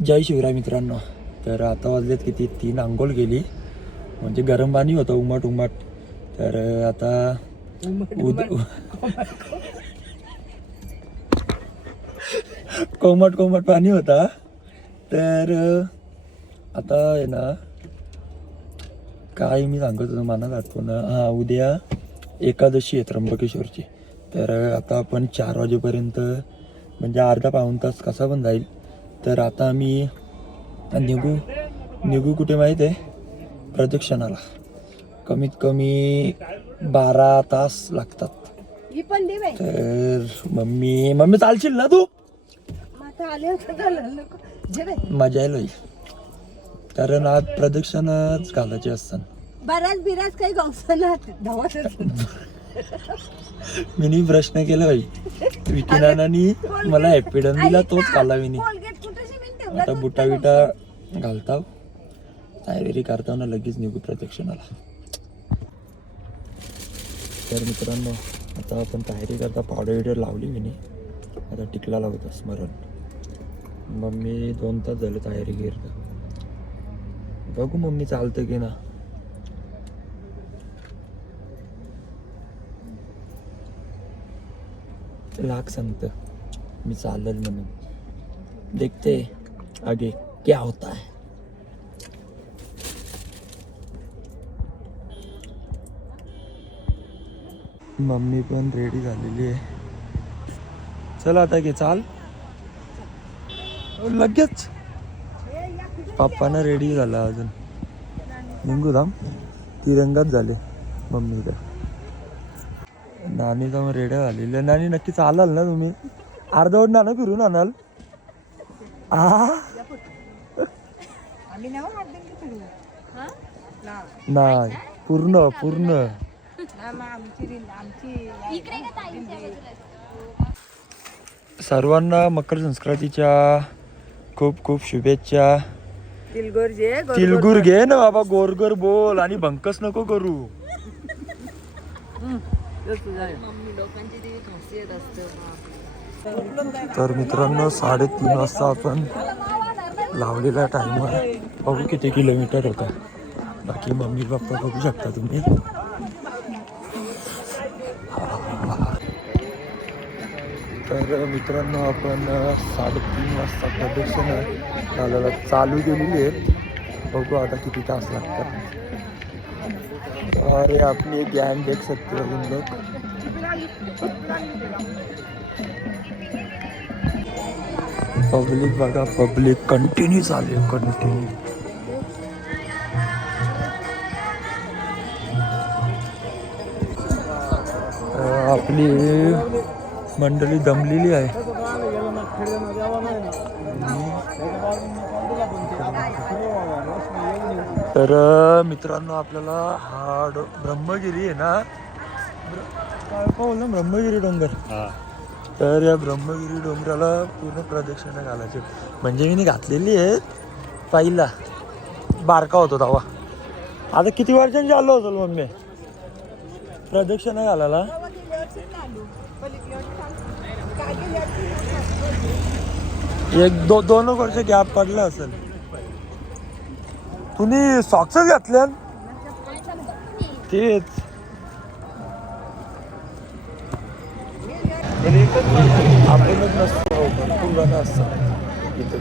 जय शिवराय मित्रांनो. तर आता वाजलेत किती 3. आंघोळ गेली म्हणजे गरम पाणी होतं उमट उमट. तर आता कोमट कोमट पाणी होता. तर आता आहे ना काय मी सांगत होतो मनात आठवण. हां, उद्या एकादशी आहे त्र्यंबकेश्वरची. तर आता आपण 4 वाजेपर्यंत म्हणजे अर्धा पाऊण तास कसा पण जाईल. तर आता आम्ही निघू कुठे माहीत आहे? प्रदक्षिणाला. कमीत कमी 12 तास लागतात. तर मम्मी चालशील ना तू? मजा येईल कारण आज प्रदक्षिणाच घालायची असतात. बराच बिराच काही गवसनात मी प्रश्न केला भाई विकिनानानी मला हॅपीडन दिला तोच खाल्ला मी. आता बुटा बिटा घालता तयारी करता ना लगेच निघू प्रदक्षिणाला. तर मित्रांनो आता आपण तयारी करता पावडर बिडर लावली मी नाही. आता टिकला लावता स्मरण. मम्मी 2 तास झाले तयारी करता. बघू मम्मी चालतं की ना. लाख सांगतं मी चालेल म्हणून. देखते आगे क्या होता है. मम्मी पण रेडी झालेली आहे. चला आता घे चाल लगेच. पप्पाना रेडी झाला अजून निघू धाम. तिरंगात झाले मम्मी तर. नानी तर मग रेड्या झालेल्या. नानी नक्की चालाल ना तुम्ही? अर्धवट नाना फिरून आणाल? नाही पूर्ण पूर्ण. सर्वांना मकर संक्रांतीच्या खूप खूप शुभेच्छा. तिलगुर घे ना बाबा. गोरगोर बोल आणि भंकस नको करू. तर मित्रांनो 3:30 वाजता आपण लावलेला टाइमर. बघू किती किलोमीटर होता. बाकी मम्मी पप्पा बघू शकता तुम्ही. तर मित्रांनो आपण 3:30 वाजता प्रदक्षिणा घालायला चालू केलेली आहे. बघू आता किती तास लागतात. अरे आपली गैंग देख सकते हो तुम लोग. पब्लिक बघा पब्लिक कंटिन्यू चालू आहे कंटिन्यू. आपली मंडळी दमलेली आहे. तर मित्रांनो आपल्याला हा ब्रह्मगिरी आहे ना. काय बोललं ब्रह्मगिरी डोंगर. तर या ब्रह्मगिरी डोंगराला पूर्ण प्रदक्षिणा घालायची. म्हणजे मी घातलेली आहे पहिला बारका होतो तेव्हा. आता किती वर्षांची आलो असेल मम्मी प्रदक्षिणा घालायला? दोन वर्ष गॅप पडला असेल. तुम्ही सॉक्सच घातल्या? तेच आपणच नसतो भरपूर जण असतात इथं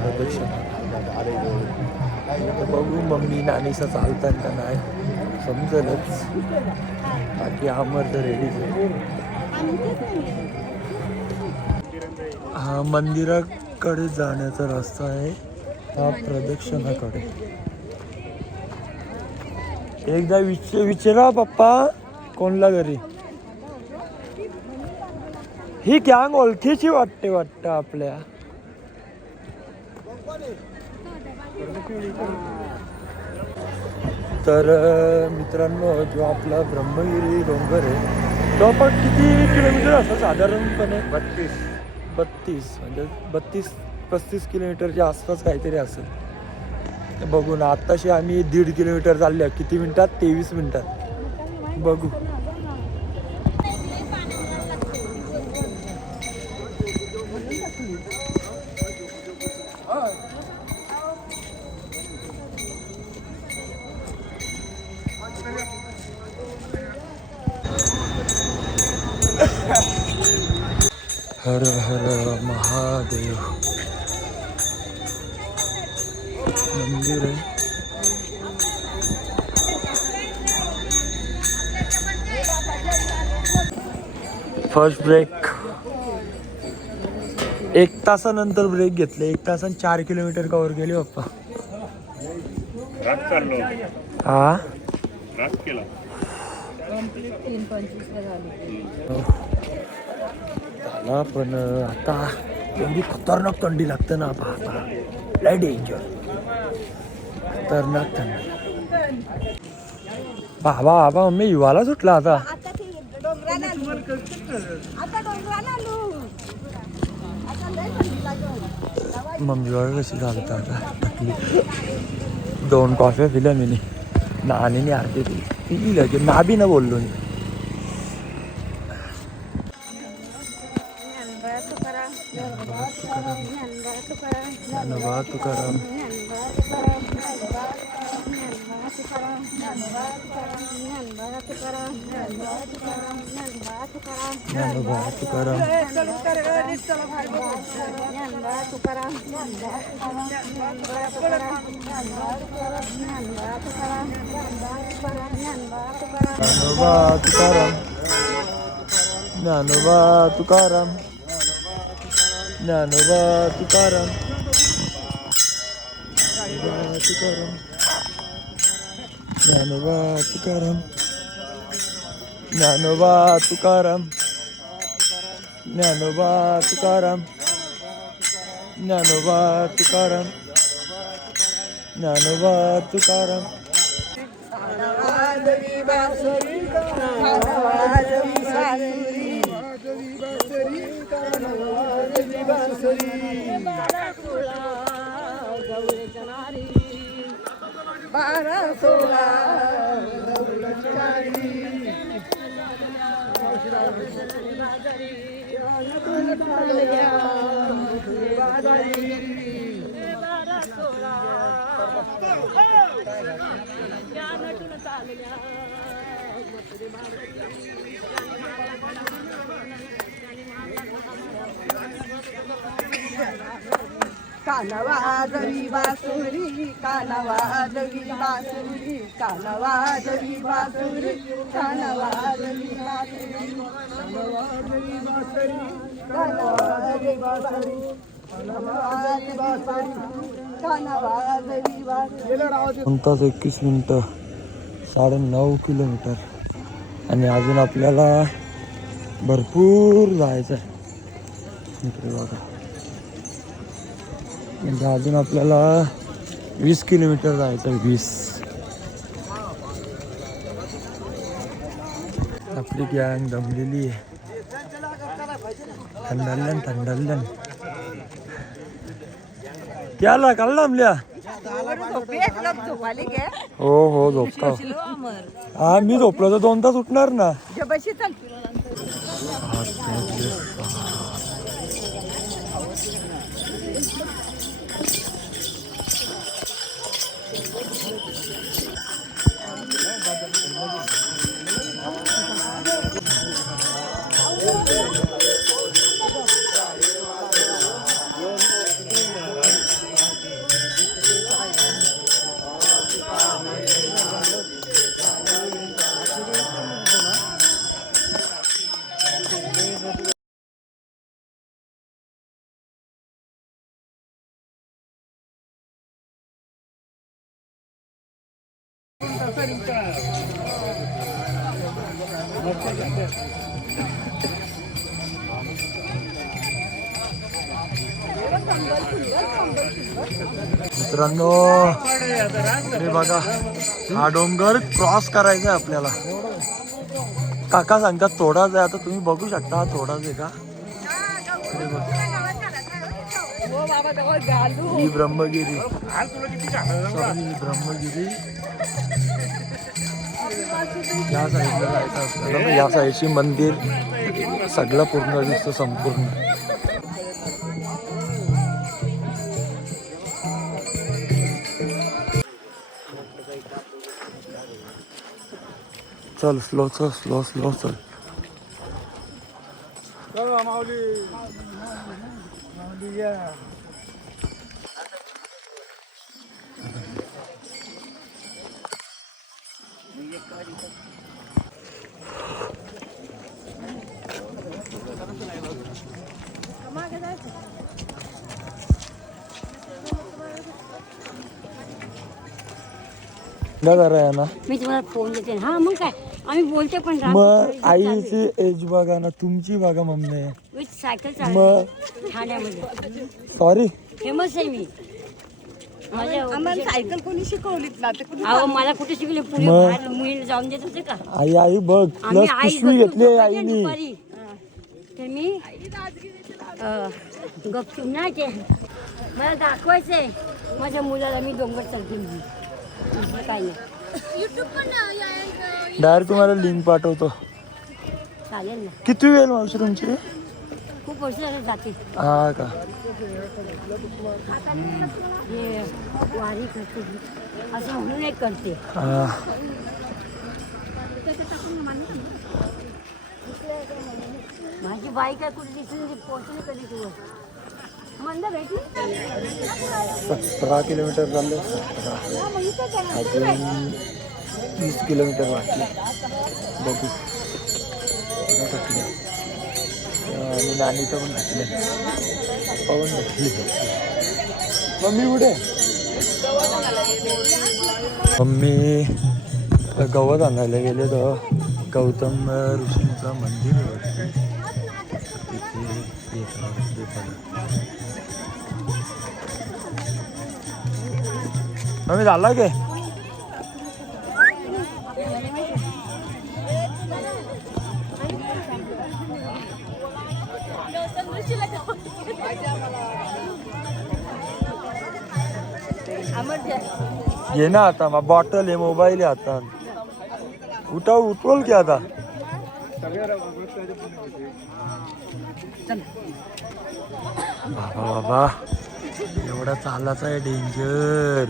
प्रदक्षिणा. बघू मम्मी नानीचं चालतात का नाही समजेलच. बाकी अमर तर रेडीच आहे. हा मंदिराकडे जाण्याचा रस्ता आहे. हा प्रदक्षिणाकडे. एकदा विचारा पप्पा कोणला घरी. ही गँग ओळखीची वाटतं आपल्या. तर मित्रांनो जो आपला ब्रह्मगिरी डोंगर आहे तो आपण किती किलोमीटर असं साधारणपणे? 32 म्हणजे 32-35 किलोमीटरच्या आसपास काहीतरी असेल. बघू ना. आत्ताशी आम्ही 1.5 किलोमीटर चालले. किती मिनिटात? 23 मिनिटात. बघू. हर हर महादेव मंदिर आहे. First break. 1 तासानंतर ब्रेक घेतले. 1 तासाने 4 किलोमीटर कव्हर केले पप्पा. हा झाला पण आता एवढी खतरनाक थंडी लागते ना बाबा. लय डेंजर. खतरनाक थंडी बाबा. बाबा मम्मी हिवाला सुटला आता. आता ते डोंगराला आलो. आता डोंगराला आलो. आता लय थंडी लागल. मम्मी बघा कशी घालत आता. 2 कॉफी पिल्या मी. नानी आरती पिली लगे. ना बी ना बोललो मी. तुकाराम ज्ञानोबा तुकाराम. ज्ञानोबा तुकाराम. ज्ञानोबा तुकाराम. ज्ञानोबा तुकाराम. ज्ञानोबा तुकाराम. ज्ञानोबा तुकाराम. ज्ञानोबा तुकाराम. कानवाजवी बासुरी, कानवाजवी बासुरी, कानवाजवी बासुरी, कानवाजवी बासुरी, कानवाजवी बासुरी, कानवाजवी बासुरी, कानवाजवी बासुरी. 2 तास 21 मिनिटं. 9.5 किलोमीटर. आणि अजून आपल्याला भरपूर जायचं आहे. इकडे बघा. म्हणजे अजून आपल्याला 20 किलोमीटर जायचं आहे. 20. आपली गँग दमलेली आहे. थंडल्लन त्याला काल दमल्या. हो हो झोपता. हा मी झोपलो तर 2 तास उठणार ना. मित्रांनो हे बघा, हा डोंगर क्रॉस करायचा आहे आपल्याला. काका सांगतात थोडाच आहे. आता तुम्ही बघू शकता थोडाच आहे का. ही ब्रह्मगिरी, ब्रह्मगिरी या साईडला जायचं आपल्याला. या साईडची मंदिर सगळं पूर्ण दिसतं संपूर्ण. चल स्लो चल, स्लो स्लो चल. आहे ना. मी तुम्हाला फोन देते हा मग काय आम्ही बोलते पण मग आईची एज बघा ना, तुमची बघा मम्मी. विथ सायकल मग चालवते ठाण्यामध्ये. सॉरी, फेमस आहे मी. आम्हाला सायकल कोणी शिकवलीच ना, ते कुठे अहो मला कुठे शिकले पुढे मग? बाहेर मुलीला जाऊन देत होते का? आई बघ, आम्ही प्लस आई पिशवी गपचूप घेतली झोपायची आईनी. दुपारी. तर मी गपचूप नाही ते मला दाखवायचंय माझ्या मुलाला मी डोंगर चढते म्हणून. दुसरं काही नाही. डायरेक्ट तुम्हाला लिंक पाठवतो. चालेल ना. किती वेळ मावशी तुमची? खूप वर्ष झाले जाते. हा का? हे वारी करते असं म्हणून एक करते. हा. माझी बाईक आहे कुठे दिसून पोहोचली कधी तुझं मंद भेटली. 17 किलोमीटर झाले. 17 अजून 20 किलोमीटर बाकी. बघू. आणि नानीचं पण घातलं. पाहून घातली. मम्मी कुठे? मम्मी गवत आणायला गेले तर गौतम ऋषींचं मंदिर आहे. मम्मी झाला काय? ये ना आता मग बॉटल आहे, मोबाईल आहे आता. उठवल की आता. बाबा बाबा एवढा चालायचा आहे डेंजर.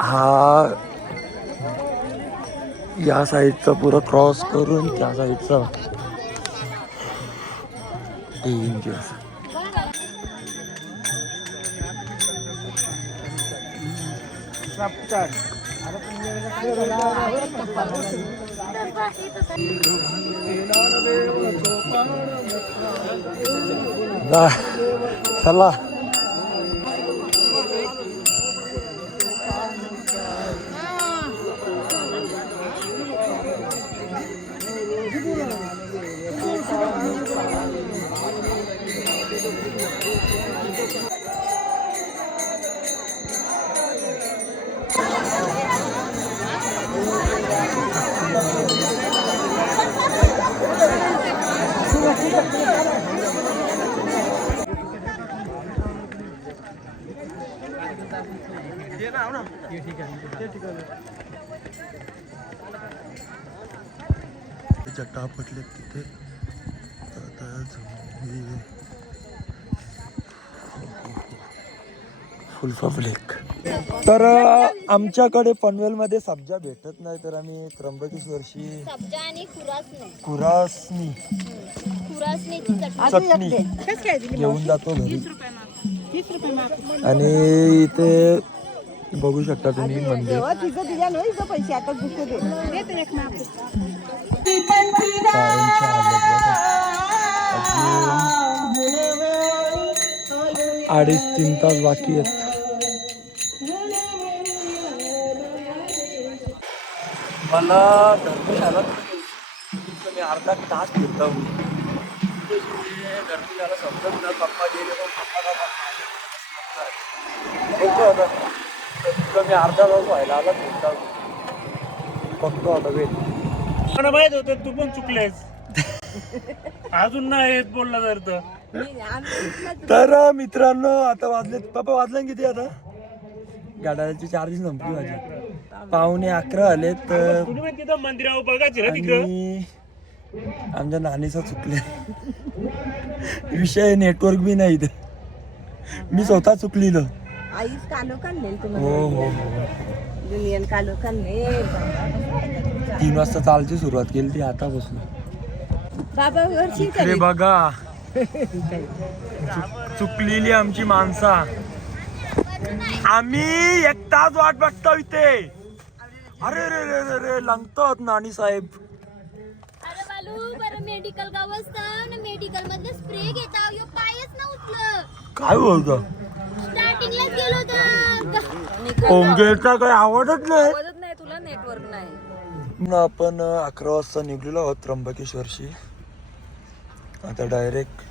हा या साईडचा पुरा क्रॉस करून त्या साईडचा डेंजर. चला जटा पटले तिथे फुल पब्लिक. तर आमच्याकडे पनवेलमध्ये सब्जा भेटत नाही, तर आम्ही त्र्यंबकेश्वरची सब्जा आणि खुरासनी चटणी घेऊन जातो घरी. आणि इथे बघू शकता तुम्ही मंदिर. तेव्हा तिचं दिल्या नाही इथं पैसे, आता दुसरं दे. पायांची हालत बघा. अजून 2.5-3 तास बाकी आहेत. मला धर्मशाला मी अर्धा तास फिरतो. धर्मशाला समजत ना, पप्पा गेले तर पप्पा आता मी अर्धा तास व्हायला आला फिरता. बघतो आता वेळ. मला माहित होतं तू पण चुकलेस. अजून नाही येत बोलला तर मित्रांनो आता वाजले पप्पा वाजले किती आता? गाड्याची चार्जिंग संपली माझी. 11:45 आले. तर तिथं मंदिरावर बघायची ना तिकडं. आणि आमच्या नानीचा चुकले विषय. नेटवर्क बी नाही इथं. मी स्वतः चुकलेलो. आईच कालो काढले हो तुम्हाला. हो हो. दुनियन कालो काढले. 3 वाजता चालची सुरुवात केली ती आता बसलो. बाबा वरची इकडे बघा चुकलेली आमची माणसा. आम्ही एक तास वाट बघतो इथे. अरे रे रे रे रे लंगतात नानी साहेब. अरे बालू बरं मेडिकल गाव असतं ना, मेडिकल मध्ये स्प्रे घेता यो पायच ना उचलं. काय बोलतो स्टार्टिंगलाच गेलो होतो. ओंगेचा काही आवडत नाही. नाही तुला नेटवर्क नाही. ना आपण 11 वाजता निघलेलो आहोत त्र्यंबकेश्वरशी. आता डायरेक्ट